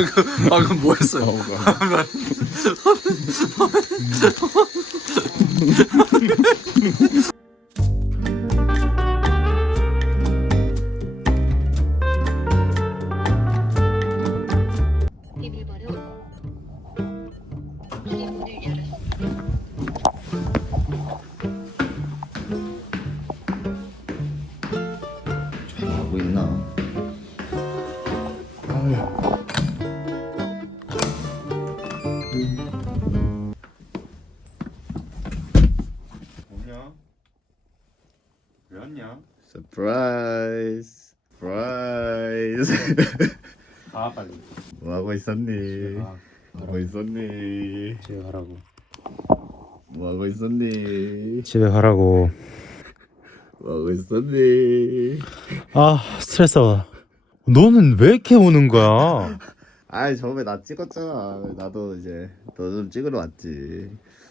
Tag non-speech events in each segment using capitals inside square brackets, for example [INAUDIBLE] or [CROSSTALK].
방금 방금 뭐 했어요? 왜 왔냐? 서프라이즈 서프라이즈 가 빨리 뭐 하고 있었니? 가 뭐 하고 있었니? 집에 가라고 뭐 하고 있었니? 집에 가라고 뭐 하고 있었니? 아 스트레스 받아 너는 왜 이렇게 오는 거야? 아이 저번에 나 찍었잖아 나도 이제 너 좀 찍으러 왔지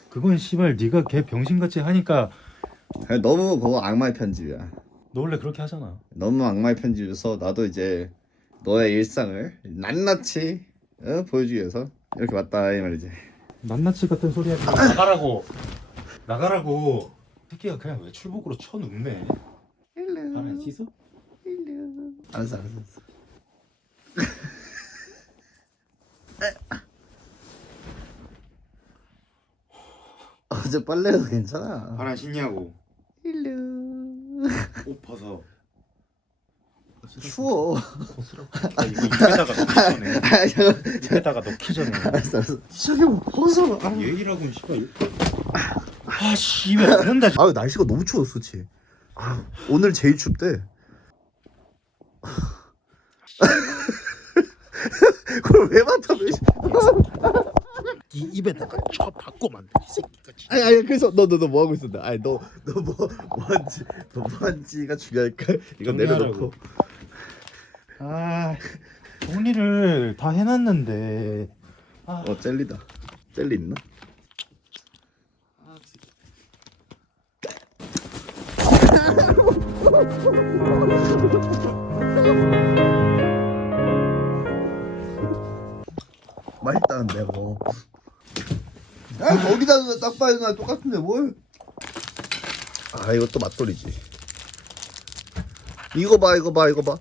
그건 씨발 네가 걔 병신같이 하니까 너무 그거 악마의 편집이야. 너 원래 그렇게 하잖아. 너무 악마의 편집이어서 나도 이제 너의 일상을 낱낱이 어? 보여주기 위해서 이렇게 왔다 이 말이지. 낱낱이 같은 소리 하지 나가라고. 나가라고. 새끼가 그냥 외출복으로 쳐눕네 알아 씻어? 알았어 알았어 알았어. [LAUGHS] 어제 빨래도 괜찮아. 바람 씻냐고 일루. 옷 벗어 추워. 아, 이거 입에다가 넣기 전에. [LAUGHS] 아 잠깐 입에다가 넣기 전에. 알았어 알았어. 시작해 벗어 아, 얘기라고 씨발 아 씨발 이런다 아 날씨가 너무 추웠어 그치 아 오늘 제일 춥대. [LAUGHS] 그걸 왜 맡아 왜 이 입에다가 쳐 받고 만든 이 새끼가 진짜 아니 아니 그래서 너 너 너 뭐 하고 있었나? 아니 너 너 뭐 뭐한지 너 뭐한지가 중요할까? [LAUGHS] 이거 정리하라고. 내려놓고 아 정리를 다 해놨는데 아 어 젤리다 젤리 있나? [LAUGHS] 맛있다는데 뭐. 야 거기다 딱 봐도 나 똑같은데 뭘? 아 이것도 맛돌이지. 이거 봐 이거 봐 이거 봐.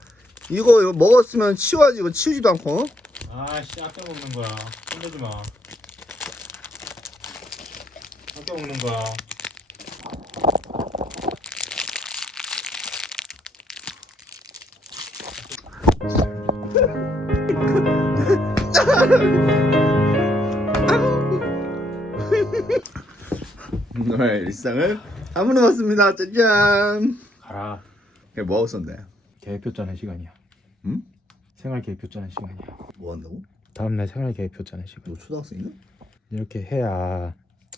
이거 이거 먹었으면 치워야지 이거 치우지도 않고. 어? 아씨 아껴 먹는 거야 흔들지 마 아껴 먹는 거야 [LAUGHS] 오늘 일상을 아무나 봤습니다. 짜잔. 가라 그게 뭐 하고 있었는데? 계획표 짜는 시간이야 응? 생활 계획표 짜는 시간이야 뭐 한다고? 다음날 생활 계획표 짜는 시간 너 초등학생이야? 이렇게 해야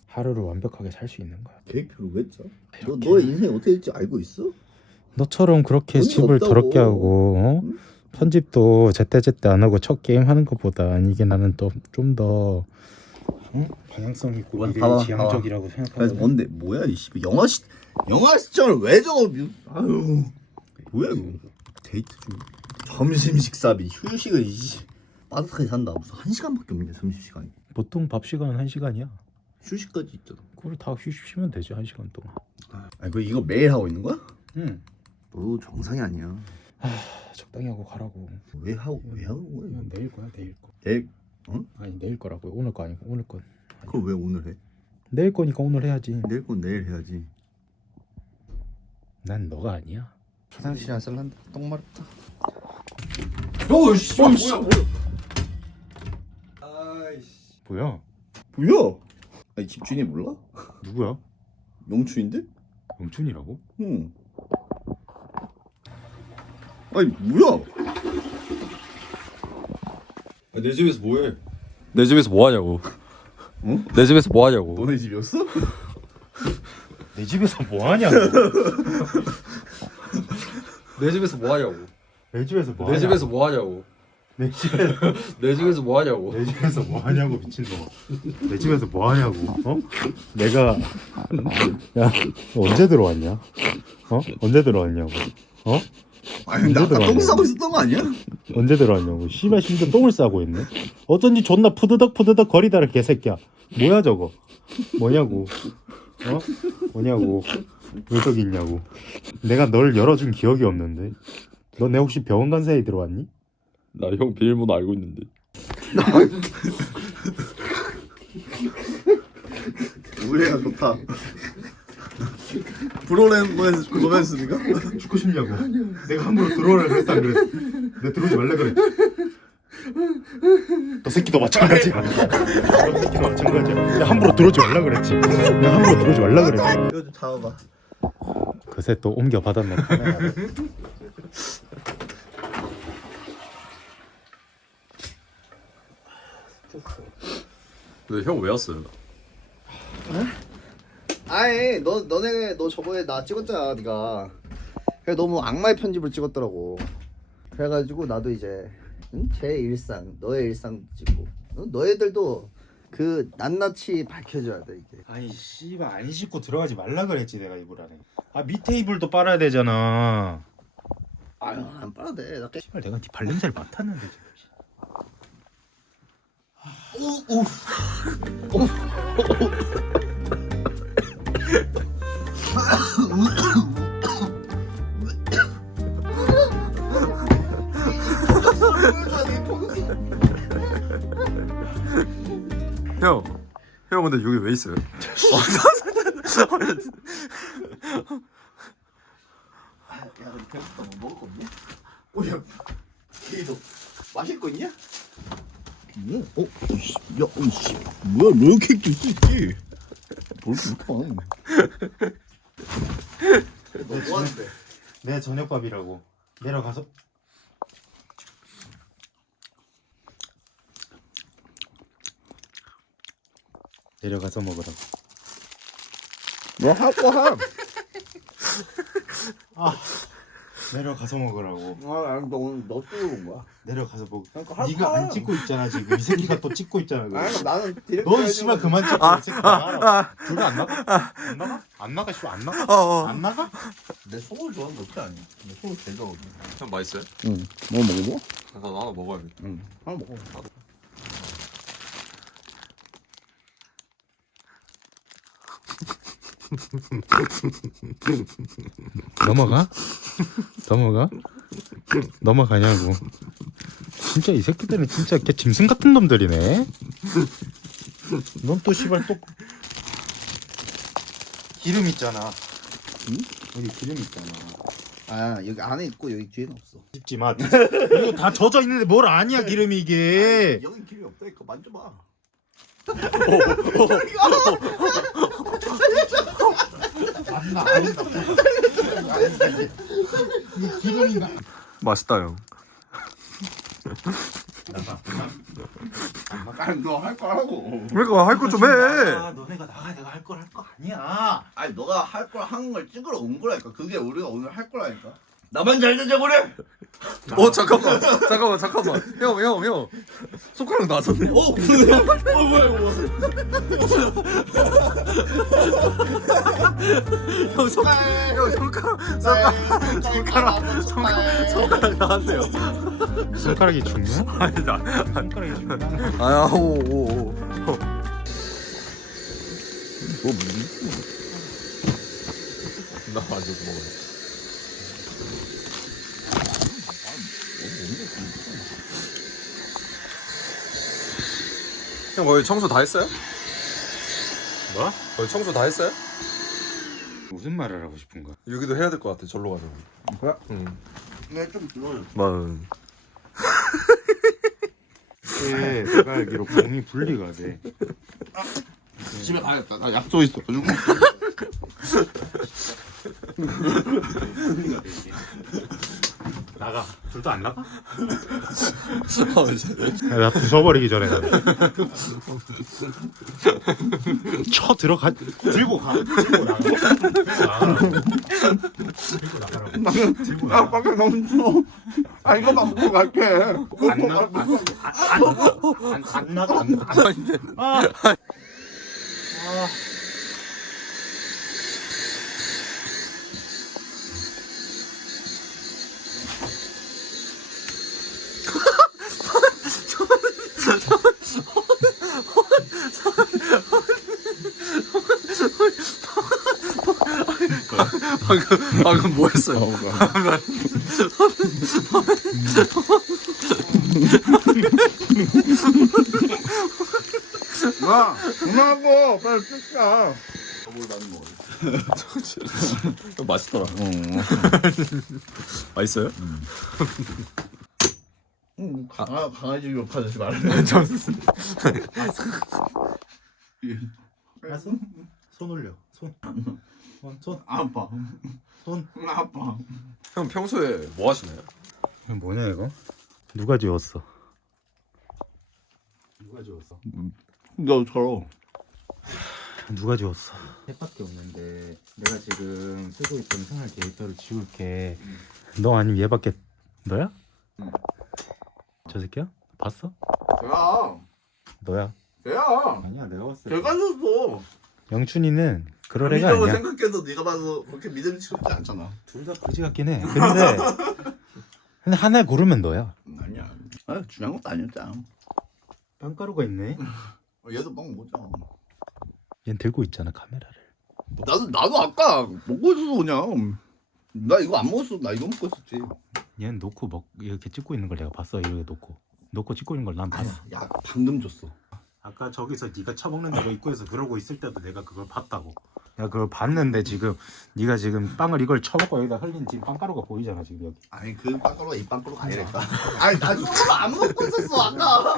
하루를 완벽하게 살 수 있는 거야 계획표를 왜 짜? 너 이렇게. 너의 인생이 어떻게 될지 알고 있어? 너처럼 그렇게 돈이 집을 없다고. 더럽게 하고 어? 응? 편집도 제때제때 안 하고 첫 게임 하는 것보다 이게 나는 또 좀 더 어? 방향성 있고 봐, 미래 지향적이라고 그래서 생각하는 뭔데 뭐야 이 씨발 영화 시 영화 시점을 왜? 미- 아유 뭐야 이거 데이트 중 점심 식사비 휴식을 이씨 빠듯하게 산다 무슨 한 시간밖에 없냐 점심 시간이 보통 밥 시간은 한 시간이야. 휴식까지 있잖아. 그걸 다 쉬시면 되지 한 시간 동안. 아니 그 이거 매일 하고 있는 거야? 응. 너 정상이 아니야. 적당히 하고 가라고. 왜 하고 왜 거야? 이건 내일 거야 내일 거. 내일 아니 내일 거라고 오늘 거 아니고 오늘 건. 그걸 왜 오늘 해? 내일 거니까 오늘 해야지. 내일 건 내일 해야지. 난 너가 아니야. 화장실에 안 쌀란다. 똥 마렵다. 오 씨. 뭐야 아이씨. 뭐야? 뭐야? 아니 집주인이 몰라? 누구야? 영추인데? 영춘이라고? 응. 아니 뭐야? 아, 내 집에서 뭐해? 내 집에서 뭐 하냐고? 어? 내 집에서 뭐 하냐고? 너네 집이었어? 내 집에서 뭐 하냐고. 내 집에서 뭐 하냐고? 내 집에서 뭐내 하냐? 집에서 뭐 하냐고? 내 집에 내 집에서 뭐 하냐고. 내 집에서 뭐 하냐고 미친놈아 내 집에서 뭐 하냐고 어? 내가 야 언제 들어왔냐 어? 언제 들어왔냐고 어? 아니 나 아까 똥 싸고 있었던 거 아니야? 언제 들어왔냐고. 씨발 심지어 똥을 싸고 있네. 어쩐지 존나 푸드덕 푸드덕 거리다라 개새끼야. 뭐야 저거? 뭐냐고. 어? 뭐냐고. 왜 저기 있냐고. 내가 널 열어준 기억이 없는데. 너 내 혹시 병원 간 사이에 들어왔니? 나 형 비밀번호 알고 있는데. [LAUGHS] 우리가 좋다 프로그램 로맨스니까? [LAUGHS] 죽고 싶냐고. 내가 함부로 들어오라 그랬어 안 그랬어 내가 들어오지 말라 그랬지 너 새끼도 마찬가지야. [LAUGHS] 너 새끼도 마찬가지야. 내가 함부로 들어오지 말라 그랬지. 내가 함부로 들어오지 말라 그랬지. 이거 좀 잡아봐. 그새 또 옮겨 받았네. 근데 형 왜 왔어요? 아니 너 너네 너 저번에 나 찍었잖아 네가. 그래 너무 악마의 편집을 찍었더라고. 그래가지고 나도 이제 응? 제 일상 너의 일상 찍고. 응? 너희들도 그 낱낱이 밝혀줘야 돼 이게. 아니 씨발 안 씻고 들어가지 말라 그랬지 내가 이불 안에. 아 밑에 이불도 빨아야 되잖아. 아유 안 빨아도 돼. 나 깨... 씨발 내가 네 발냄새를 맡았는데 지금 [LAUGHS] 형. 형 근데 여기 왜 있어요? 야 근데 배고프다 뭐 먹을 거 없냐? 오 야 걔도 마실 거 있냐? 뭐? 어? 씨, 야, 어, 씨. 뭐야 로열케이크 있지? 뭘 그렇게 많아 너 뭐하는데? 내 저녁밥이라고. 내려가서. 내려가서 먹으라고. 너할거 하. 내려가서 먹으라고 아, 아니, 너 오늘 너 찍어본 거야. 내려가서 먹 그러니까 할 네가 거야. 안 찍고 있잖아 지금 이 새끼가 또 찍고 있잖아 그거. 아니, 나는. 너 씨발 그만 찍고 이 새끼 나가라 둘이 안 나가? 안 나가? 안 나가 씨발 안 나가? 안 나가? 내 소을 좋아하는 거 어떻게 아니? 내 소을 제일 좋아하거든. 형 맛있어요? 응. 뭐 먹어봐? 나 나도 먹어야겠다. 응. 하나 먹어. 넘어가? 넘어가? 넘어가냐고 진짜 이 새끼들은 진짜 개 짐승 같은 놈들이네 넌 또 씨발 또 기름 있잖아 응? 여기 기름 있잖아 아 여기 안에 있고 여기 뒤에는 없어. 씹지 마 이거 다 젖어 있는데 뭘 아니야 기름이 이게 여기 기름이 없다니까 만져봐. 안나 아닌가 기름이 나 맛있다 형. 아니 너할 거 하라고. 그러니까 할 거 좀 해. 아, 너네가 나가 내가 할 걸 할 거 아니야 아니 너가 할걸 하는 걸 찍으러 온 거라니까. 그게 우리가 오늘 할 거라니까. 나만 잘 되자 그래. 어 잠깐만 잠깐만 잠깐만 형 형 형 손가락 나섰네. 어 그래. 어 뭐야 이거. 형 손, 형 손가락 손가락 손가락 손가락 손가락 나왔네요. 손가락이 중요해? 아니 나 손가락이 중요해 아야 오오 뭐나 만져서 먹어. 형 거의 청소 다 했어요? 뭐? 거의 청소 다 했어요? 무슨 말을 하고 싶은 거야? 여기도 해야 될 것 같아. 절로 가자고. 그래? 응. 내좀 들어. 만. 네, 내가 알기로 공이 분리가 돼 집에 가야겠다. 나 약속 있어. [LAUGHS] 가지고. 나가. 둘 다 안 나가? [LAUGHS] 나 부숴버리기 전에 쳐 들어가. 들고 가. 들고 나가 들고 나가라고. 들고 아 나가 밖에 너무 추워. 아 이거만 먹고 갈게. 안 나가 안 나가 안 나가 안 나가. 아. 아. 방금, 방금 뭐 했어요? 야 그만하고 빨리 찍자 맛있더라. 맛있어요? 응, 강아, 강아지 욕하지 말래 손, 손 올려 손 손, 손, 아파 손. 아파 형 평소에 뭐 하시나요? 뭐냐 이거? 누가 지웠어? 누가 지웠어? 너 저러 누가 지웠어? 셋밖에 없는데 내가 지금 쓰고 있던 생활 데이터를 지울게 너 아니면 얘밖에 너야? 응. 저 새끼야? 봤어? 야 너야 야 아니야 내가 봤을 내가 줬어 영춘이는 그럴 애가 믿음을 아니야. 생각해도 네가 봐도 그렇게 믿음이 치지 않잖아. 둘 다 거지 같긴 해. 근데 근데 하나 고르면 너야. 아니야. 아 중요한 것도 아니었잖아 빵가루가 있네. 어, 얘도 막 먹자 얜 들고 있잖아 카메라를. 나도 나도 아까 먹고 있었어 그냥. 나 이거 안 먹었어. 나 이거 먹고 있었지. 얘는 놓고 먹 이렇게 찍고 있는 걸 내가 봤어 이렇게 놓고. 놓고 찍고 있는 걸 난 봤어. 야 방금 줬어 아까 저기서 네가 처먹는 대로 입구에서 그러고 있을 때도 내가 그걸 봤다고. 내가 그걸 봤는데 지금 네가 지금 빵을 이걸 쳐먹고 여기다 흘린 지금 빵가루가 보이잖아 지금 여기. 아니 그 빵가루가 이 빵가루가 아니랬다 아니 나 [LAUGHS] 이거 안 먹고 있었어 아까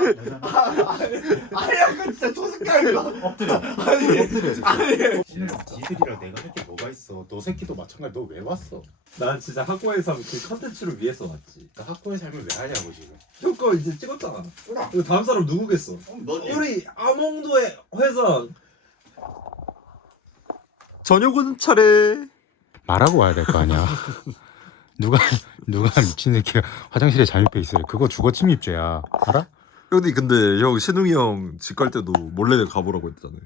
아니 아까 진짜 조색깔이야 엎드려. 아니 엎드려. 아니 니들이랑 내가 할 게 뭐가 있어? 너 새끼도 마찬가지. 너 왜 왔어? 난 진짜 학교에서 그 컨텐츠를 위해서 왔지. 나 학교의 삶을 왜 하냐고 지금. 형 거 이제 찍었잖아. 이거 다음 사람 누구겠어? 너니 우리 아몽도의 회사. 저녁은 차례. 말하고 와야 될 거 아니야. 누가 누가 미친 새끼가 화장실에 잠입해 있으래. 그거 주거 침입죄야. 알아? 형님 근데 형 신웅이 형 집 갈 때도 몰래 가보라고 했잖아요.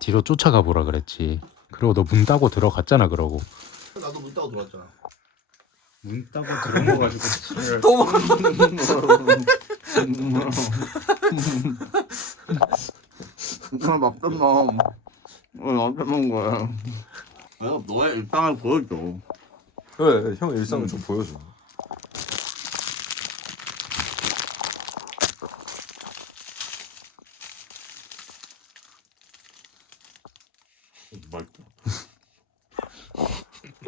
뒤로 쫓아가 보라 그랬지. 그리고 너 문 따고 들어갔잖아 그러고. 나도 문 따고 들어왔잖아 문 따고 들어가 가지고. 또 먹. 나 막던 놈. 테 먹은 거야? 내가 너의 일상을 보여줘. 그래 형 일상을 좀 보여줘. 맛있다.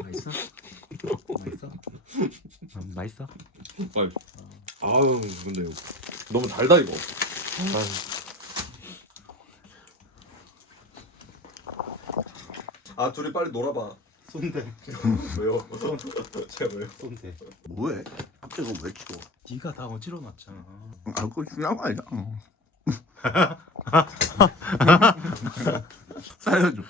맛있어? 맛있어? 어, 맛있어? 맛있어. 아유 근데 너무 달다 이거. 아 둘이 빨리 놀아봐. 손대. [LAUGHS] 왜요? 제가 왜요? 손대. 뭐해? 갑자기 왜 치워? 네가 다 어지러 놨잖아. 아, 그거 중요한 거 아니야. [LAUGHS] 살려줘.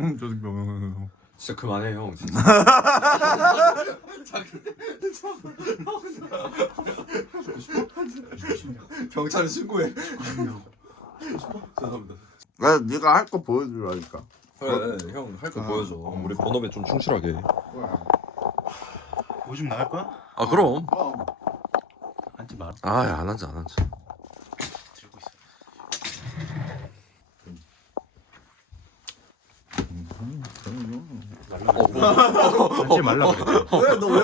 응, 저 병. 진짜 그만해 형 진짜. [LAUGHS] 경찰에 신고해. 죄송합니다. 왜 네가 할 거 보여주라니까. 그래 형 할 거 아. 보여줘. 우리 본업에 좀 충실하게. 오줌 나갈 거야? 아 그럼. 앉지 마. 아안 앉아 안 앉아. 들고 있어. 어, 뭐. 앉지 말라 그랬지. 왜? 너 왜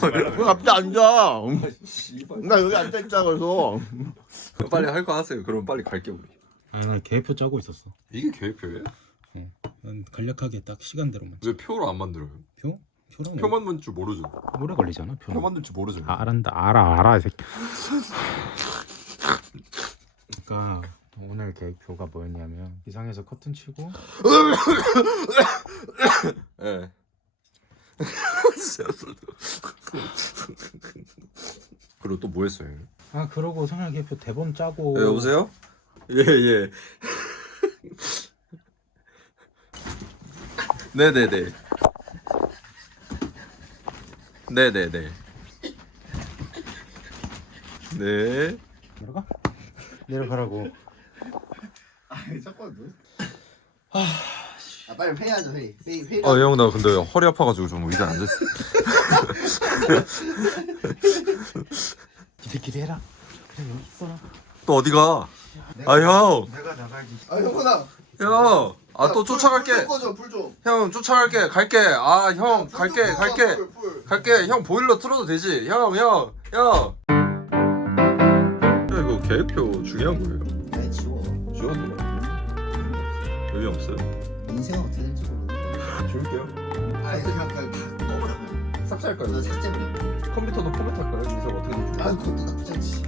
그래? 왜 갑자기 앉아? 나 여기 앉아 있자 그래서. 빨리 할 거 하세요. 그럼 빨리 갈게 우리. 아, 나 계획표 짜고 있었어. 이게 계획표예요? 난 간략하게 딱 시간대로만. 왜 표를 안 만들어요? 표? 표랑 표 만들 줄 모르죠. 오래 걸리잖아. 표 표. 만들 줄 모르죠. 아, 알한다. 알아, 알아, 이 새끼. 그러니까 오늘 계획표가 뭐였냐면 이상해서 커튼 치고 [LAUGHS] 예. [LAUGHS] 그리고 또 뭐 했어요? 아 그러고 성향개표 대본 짜고 예, 여보세요? 예, 예. 네네네. 네네네. 네. 내려가? 내려가라고 아 잠깐만 아 빨리 회의하자 회의 회의 회의 아, 형, 나 근데 허리 아파가지고 좀 의자에 앉았어. 니들끼리 해라 그래 여기 있어 또 어디가? 아, 형! 내가 나가야지 아 형아 형! 아, 또 쫓아갈게. 꺼줘 불좀 형, 쫓아갈게. 갈게. 아, 형, 갈게, 갈게. 불 갈게. 형 보일러 틀어도 되지. 형, 형, 형. 야, 이거 계획표 중요한 거예요. 네 지워 지워도 의미 없어요. 인생은 어떻게 될지 모르는데 지울게요. 아니 그냥 그냥 다 꺼버려 삭제할까요? 너 삭제버려 컴퓨터도 포맷할까요? 인석 어떻게 될지. 아 그것도 나쁘지 않지